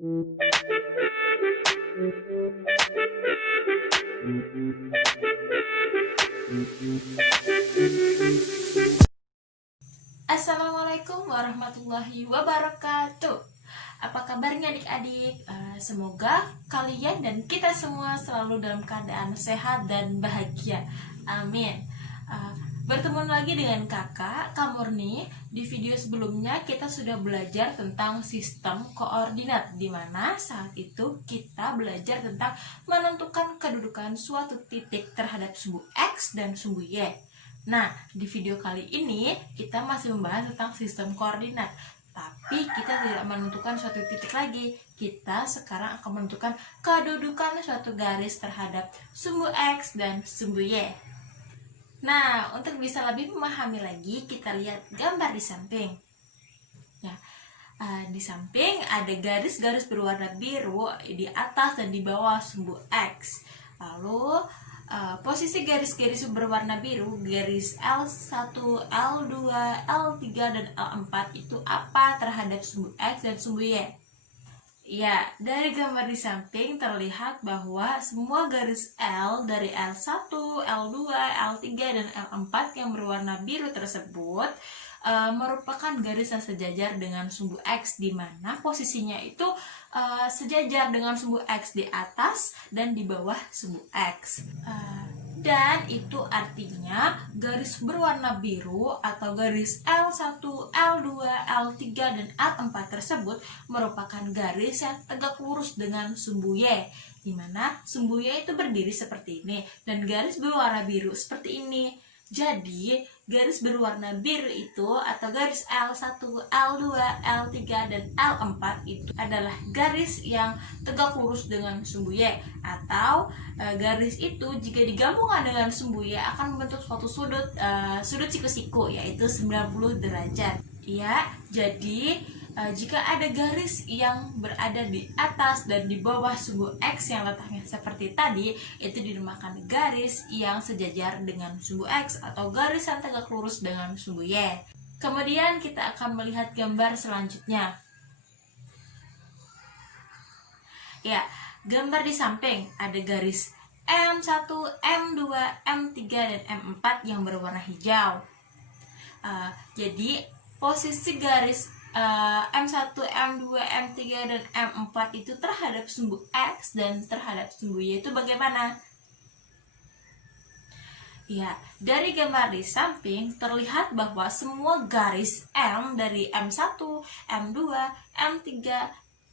Assalamualaikum warahmatullahi wabarakatuh. Apa kabarnya adik-adik? Semoga kalian dan kita semua selalu dalam keadaan sehat dan bahagia. Amin. Bertemu lagi dengan kakak Kak Murni. Di video sebelumnya kita sudah belajar tentang sistem koordinat, di mana saat itu kita belajar tentang menentukan kedudukan suatu titik terhadap sumbu X dan sumbu Y. Nah, di video kali ini kita masih membahas tentang sistem koordinat, tapi kita tidak menentukan suatu titik lagi. Kita sekarang akan menentukan kedudukan suatu garis terhadap sumbu X dan sumbu Y. Nah, untuk bisa lebih memahami lagi, kita lihat gambar di samping. Ya, di samping ada garis-garis berwarna biru di atas dan di bawah sumbu X. Lalu posisi garis-garis berwarna biru, garis L1, L2, L3, dan L4 itu apa terhadap sumbu X dan sumbu Y? Ya, dari gambar di samping terlihat bahwa semua garis L dari L1, L2, L3, dan L4 yang berwarna biru tersebut merupakan garis yang sejajar dengan sumbu X, di mana posisinya itu sejajar dengan sumbu X di atas dan di bawah sumbu X. Dan itu artinya garis berwarna biru atau garis L1, L2, L3, dan L4 tersebut merupakan garis yang tegak lurus dengan sumbu Y, di mana sumbu Y itu berdiri seperti ini dan garis berwarna biru seperti ini. Jadi, garis berwarna biru itu atau garis L1, L2, L3, dan L4 itu adalah garis yang tegak lurus dengan sumbu Y, atau garis itu jika digabungkan dengan sumbu Y akan membentuk suatu sudut siku-siku, yaitu 90 derajat. Ya, jadi jika ada garis yang berada di atas dan di bawah sumbu X yang letaknya seperti tadi, itu dinamakan garis yang sejajar dengan sumbu X atau garis yang tegak lurus dengan sumbu Y. Kemudian kita akan melihat gambar selanjutnya. Ya, gambar di samping ada garis M1, M2, M3, dan M4 yang berwarna hijau. Jadi posisi garis M1, M2, M3, dan M4 itu terhadap sumbu X dan terhadap sumbu Y itu bagaimana? Ya, dari gambar di samping terlihat bahwa semua garis M dari M1, M2, M3,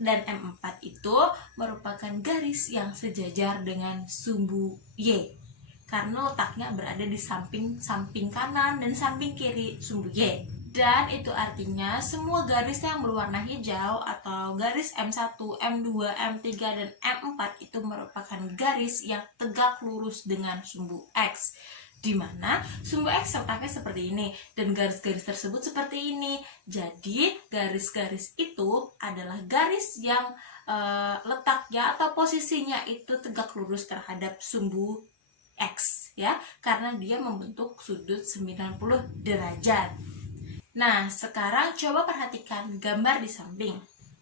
dan M4 itu merupakan garis yang sejajar dengan sumbu Y, karena letaknya berada di samping kanan dan samping kiri sumbu Y. Dan itu artinya semua garis yang berwarna hijau atau garis M1, M2, M3, dan M4 itu merupakan garis yang tegak lurus dengan sumbu X, di mana sumbu X letaknya seperti ini dan garis-garis tersebut seperti ini. Jadi garis-garis itu adalah garis yang letaknya atau posisinya itu tegak lurus terhadap sumbu X, ya, karena dia membentuk sudut 90 derajat. Nah, sekarang coba perhatikan gambar di samping.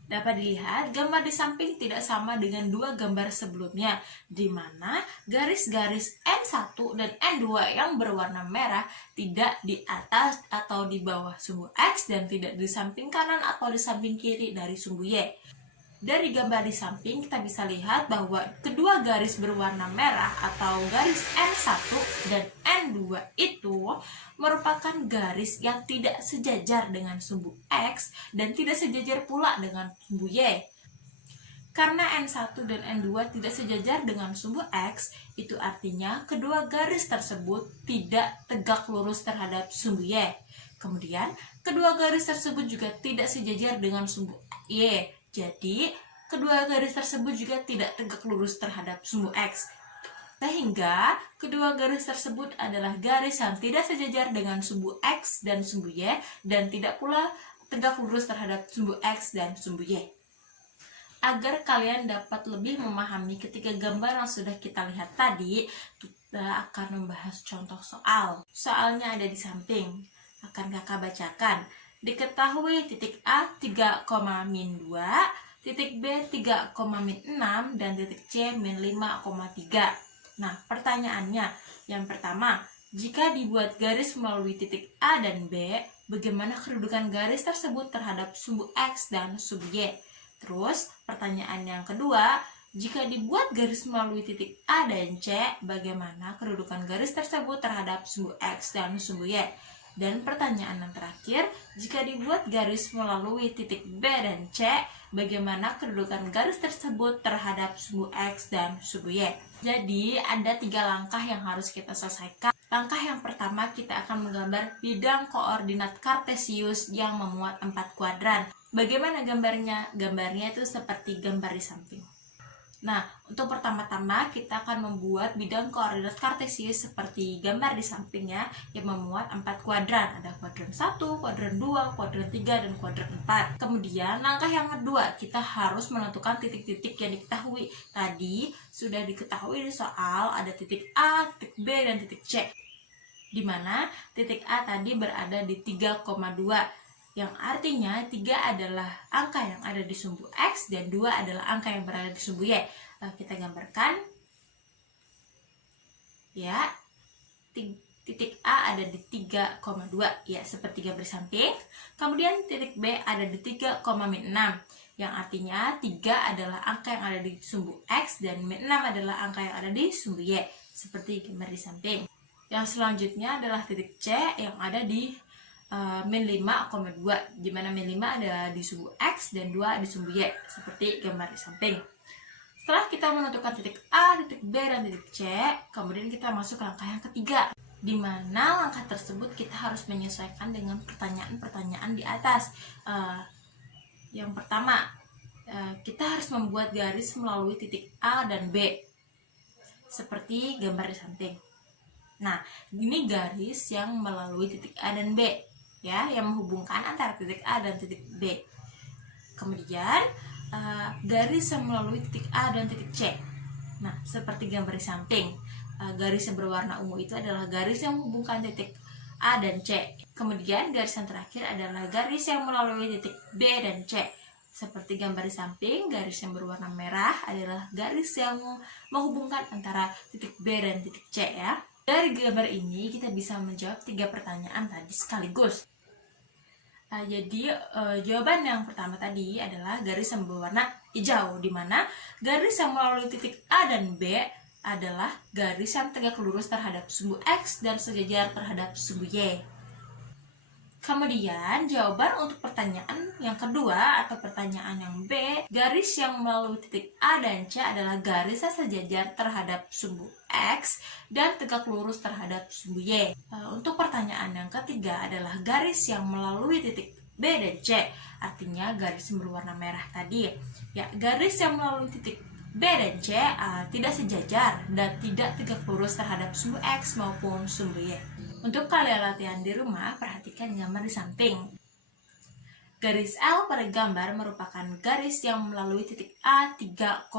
Dapat dilihat gambar di samping tidak sama dengan dua gambar sebelumnya, di mana garis-garis N1 dan N2 yang berwarna merah tidak di atas atau di bawah sumbu X dan tidak di samping kanan atau di samping kiri dari sumbu Y. Dari gambar di samping kita bisa lihat bahwa kedua garis berwarna merah atau garis N1 dan N2 itu merupakan garis yang tidak sejajar dengan sumbu X dan tidak sejajar pula dengan sumbu Y. Karena N1 dan N2 tidak sejajar dengan sumbu X, itu artinya kedua garis tersebut tidak tegak lurus terhadap sumbu Y. Kemudian, kedua garis tersebut juga tidak sejajar dengan sumbu Y. Jadi, kedua garis tersebut juga tidak tegak lurus terhadap sumbu X. Sehingga, kedua garis tersebut adalah garis yang tidak sejajar dengan sumbu X dan sumbu Y, dan tidak pula tegak lurus terhadap sumbu X dan sumbu Y. Agar kalian dapat lebih memahami ketiga gambar yang sudah kita lihat tadi, kita akan membahas contoh soal. Soalnya ada di samping. Akan kakak bacakan. Diketahui titik A 3,-2, titik B 3,-6 dan titik C -5,3. Nah, pertanyaannya yang pertama, jika dibuat garis melalui titik A dan B, bagaimana kedudukan garis tersebut terhadap sumbu X dan sumbu Y? Terus, pertanyaan yang kedua, jika dibuat garis melalui titik A dan C, bagaimana kedudukan garis tersebut terhadap sumbu X dan sumbu Y? Dan pertanyaan yang terakhir, jika dibuat garis melalui titik B dan C, bagaimana kedudukan garis tersebut terhadap sumbu X dan sumbu Y? Jadi, ada 3 langkah yang harus kita selesaikan. Langkah yang pertama, kita akan menggambar bidang koordinat kartesius yang memuat 4 kuadran. Bagaimana gambarnya? Gambarnya itu seperti gambar di samping. Nah, untuk pertama-tama kita akan membuat bidang koordinat kartesius seperti gambar di sampingnya yang memuat 4 kuadran. Ada kuadran 1, kuadran 2, kuadran 3, dan kuadran 4. Kemudian langkah yang kedua, kita harus menentukan titik-titik yang diketahui. Tadi sudah diketahui di soal ada titik A, titik B, dan titik C. Di mana titik A tadi berada di 3,2. Yang artinya 3 adalah angka yang ada di sumbu X dan 2 adalah angka yang berada di sumbu Y. Kita gambarkan. Ya, titik A ada di 3,2, ya seperti gambar samping. Kemudian titik B ada di 3,-6, yang artinya 3 adalah angka yang ada di sumbu X dan -6 adalah angka yang ada di sumbu Y, seperti gambar di samping. Yang selanjutnya adalah titik C yang ada di -5,2, di mana -5 ada di sumbu X dan 2 di sumbu Y, seperti gambar di samping. Setelah kita menentukan titik A, titik B, dan titik C, kemudian kita masuk ke langkah yang ketiga, di mana langkah tersebut kita harus menyesuaikan dengan pertanyaan-pertanyaan di atas. Yang pertama, kita harus membuat garis melalui titik A dan B, seperti gambar di samping. Nah, ini garis yang melalui titik A dan B, ya, yang menghubungkan antara titik A dan titik B. Kemudian garis yang melalui titik A dan titik C. Nah, seperti gambar di samping, garis yang berwarna ungu itu adalah garis yang menghubungkan titik A dan C. Kemudian garis yang terakhir adalah garis yang melalui titik B dan C. Seperti gambar di samping, garis yang berwarna merah adalah garis yang menghubungkan antara titik B dan titik C, ya. Dari gambar ini kita bisa menjawab 3 pertanyaan tadi sekaligus. Jadi jawaban yang pertama tadi adalah garis yang berwarna hijau, di mana garis yang melalui titik A dan B adalah garis yang tegak lurus terhadap sumbu X dan sejajar terhadap sumbu Y. Kemudian jawaban untuk pertanyaan yang kedua atau pertanyaan yang B, garis yang melalui titik A dan C adalah garis yang sejajar terhadap sumbu X dan tegak lurus terhadap sumbu Y. Untuk pertanyaan yang ketiga adalah garis yang melalui titik B dan C, artinya garis yang berwarna merah tadi. Ya, garis yang melalui titik B dan C tidak sejajar dan tidak tegak lurus terhadap sumbu X maupun sumbu Y. Untuk kalian latihan di rumah, perhatikan gambar di samping. Garis L pada gambar merupakan garis yang melalui titik A 3,-5,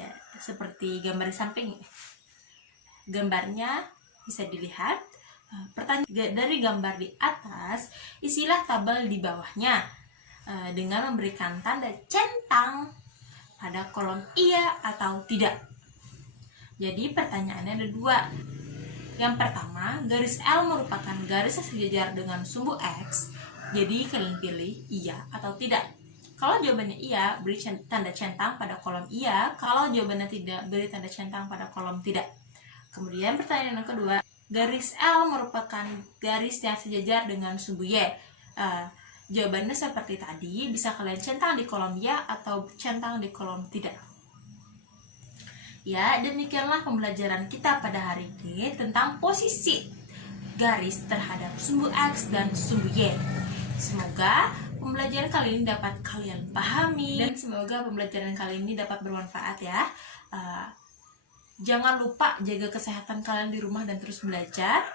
ya, seperti gambar di samping. Gambarnya bisa dilihat. Dari gambar di atas, isilah tabel di bawahnya dengan memberikan tanda centang pada kolom iya atau tidak. Jadi pertanyaannya ada 2. Yang pertama, garis L merupakan garis yang sejajar dengan sumbu X. Jadi kalian pilih iya atau tidak. Kalau jawabannya iya, beri tanda centang pada kolom iya. Kalau jawabannya tidak, beri tanda centang pada kolom tidak. Kemudian pertanyaan yang kedua, garis L merupakan garis yang sejajar dengan sumbu Y. Jawabannya seperti tadi, bisa kalian centang di kolom ya atau centang di kolom tidak. Ya, demikianlah pembelajaran kita pada hari ini tentang posisi garis terhadap sumbu X dan sumbu Y. Semoga pembelajaran kali ini dapat kalian pahami dan semoga pembelajaran kali ini dapat bermanfaat, ya. Jangan lupa jaga kesehatan kalian di rumah dan terus belajar.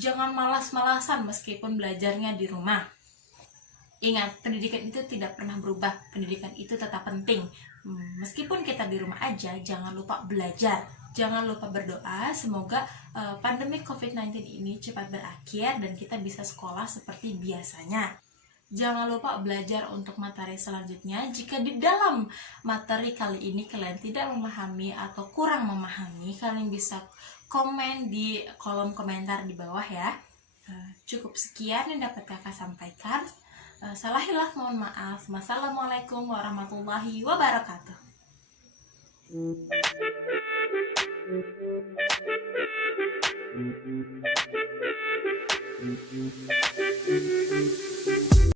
Jangan malas-malasan meskipun belajarnya di rumah. Ingat, pendidikan itu tidak pernah berubah. Pendidikan itu tetap penting. Meskipun kita di rumah aja, jangan lupa belajar. Jangan lupa berdoa, semoga pandemi COVID-19 ini cepat berakhir dan kita bisa sekolah seperti biasanya. Jangan lupa belajar untuk materi selanjutnya. Jika di dalam materi kali ini kalian tidak memahami atau kurang memahami, kalian bisa komen di kolom komentar di bawah ya. Cukup sekian yang dapat kakak sampaikan. Salah hilaf mohon maaf. Wassalamualaikum warahmatullahi wabarakatuh.